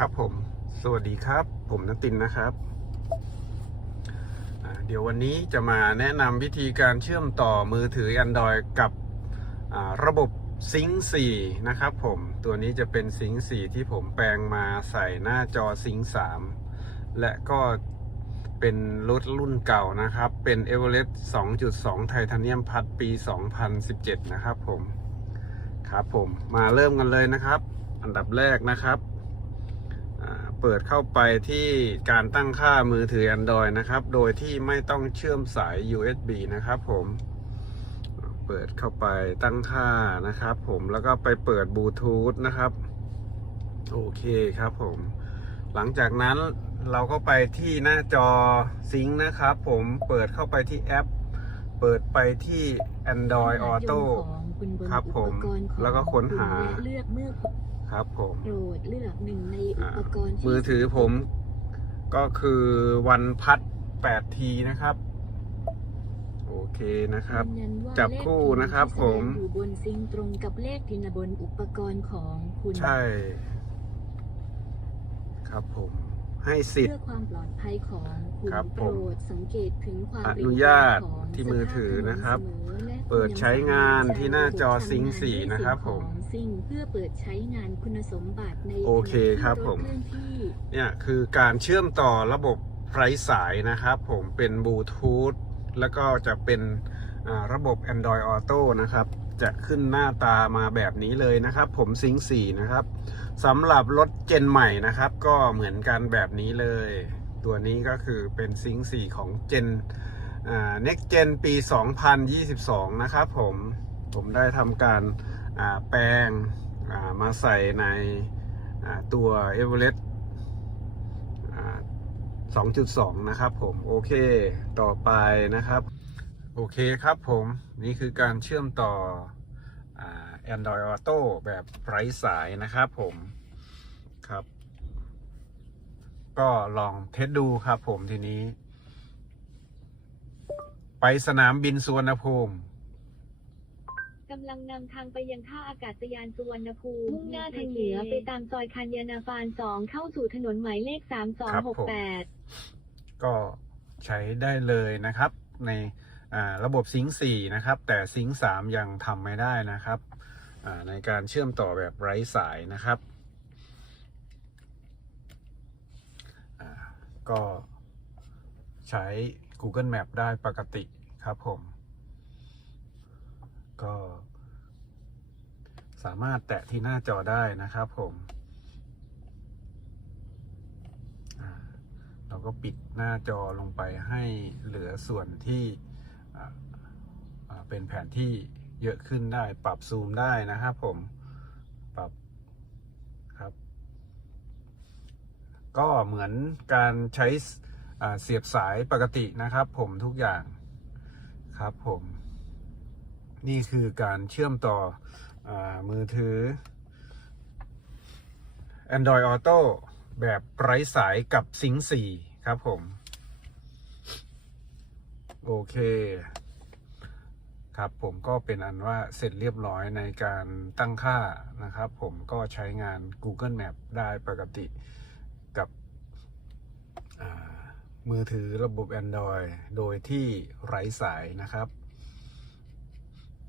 ครับผม สวัสดีครับ ผมนตินนะครับ เดี๋ยววันนี้จะมาแนะนำวิธีการเชื่อมต่อมือถือ Android กับระบบซิงค์4นะครับผมตัวนี้จะเป็นซิงค์4ที่ผมแปลงมาใส่หน้าจอซิงค์3และก็เป็นรถรุ่นเก่านะครับ เป็น e v e r e s t 2.2 ไทเทเนียมพัดปี 2017 นะครับผม ครับผมมาเริ่มกันเลยนะครับ อันดับแรกนะครับ เปิดเข้าไปที่การตั้งค่ามือถือ Android นะครับ โดยที่ไม่ต้องเชื่อมสาย USB นะครับผมเปิดเข้าไปตั้งค่านะครับผมแล้วก็ไปเปิดบลูทูธนะครับ โอเคครับผม หลังจากนั้นเราก็ไปที่หน้าจอซิงค์นะครับผมเปิดเข้าไปที่แอป เปิดไปที่ Android Auto ครับผม แล้วก็ค้นหาเลือกเมื่อ ครับผมโปรดเลือกหนึ่งในอุปกรณ์ที่มือถือผมก็คือวันพัด 8 ทีนะครับ โอเคนะครับ ยืนยันว่าจับคู่นะครับเลขผมที่แสดงอยู่บนซิงค์ตรงกับเลขที่บนอุปกรณ์ของคุณ ใช่ ครับผมให้สิทเพื่ธิ์ อความปลอดภัยของคุณครับโปผมรดสังเกตถึงความอเปลี่ยนนุแปลงญาตของที่มือถือนะครับสภาพถนนสมอและเปิดใช้งานที่หน้าจอซิงค์ทำงานสี่นะครับผมด้วยสิ่งของ ซิงค์เพื่อเปิดใช้งานคุณสมบัติในโอเคครับผมขณะที่ถเคลื่อนที่เนี่ยคือการเชื่อมต่อระบบไร้สายนะครับผมเป็นบลูทูธแล้วก็จะเป็นอ่าระบบ Android Auto นะครับ จะขึ้นหน้าตามาแบบนี้เลยนะครับ ผมซิงค์4นะครับสำหรับรถเจนใหม่นะครับ ก็เหมือนกันแบบนี้เลย ตัวนี้ก็คือเป็นซิงค์4ของเจนอ่า next gen ปี 2022 นะครับผมผมได้ทำการอ่า แปลงมาใส่ในตัว e v e r e s t อ่า2.2 นะครับผมโอเคต่อไปนะครับ โอเคครับผมนี่คือการเชื่อมต่ออ Android Auto แบบไร้สายนะครับผมครับ ก็ลองเทสดูครับผมทีนี้ ไปสนามบินสุวรรณภูมิ กำลังนำทางไปยังท่าอากาศยานสุวรรณภูมิมุ่งหน้าทางเหนือไปตามซอยคันยานาฟานสองเข้าสู่ถนนหมายเลขสามสองครับหผกมแปดก็ใช้ได้เลยนะครับ ในอ่าระบบซิงค์4นะครับ แต่ซิงค์3ยังทำไม่ได้นะครับอ่าในการเชื่อมต่อแบบไร้สายนะครับอ่าก็ใช้ Google Map ได้ปกติครับผม ก็ สามารถแตะที่หน้าจอได้นะครับผมเราก็ปิดหน้าจอลงไปให้เหลือส่วนที่เป็นแผนที่เยอะขึ้นได้ ปรับซูมได้นะครับผม ปรับครับ ก็เหมือนการใช้เสียบสายปกตินะครับผมทุกอย่างครับผม นี่คือการเชื่อมต่ออมือถือ Android Auto แบบไร้สายกับซิงค์4ครับผม โอเคครับผมก็เป็นอันว่าเสร็จเรียบร้อยในการตั้งค่านะครับ ผมก็ใช้งาน Google Map ได้ปกติกับมือถือระบบ Android โดยที่ไร้สายนะครับ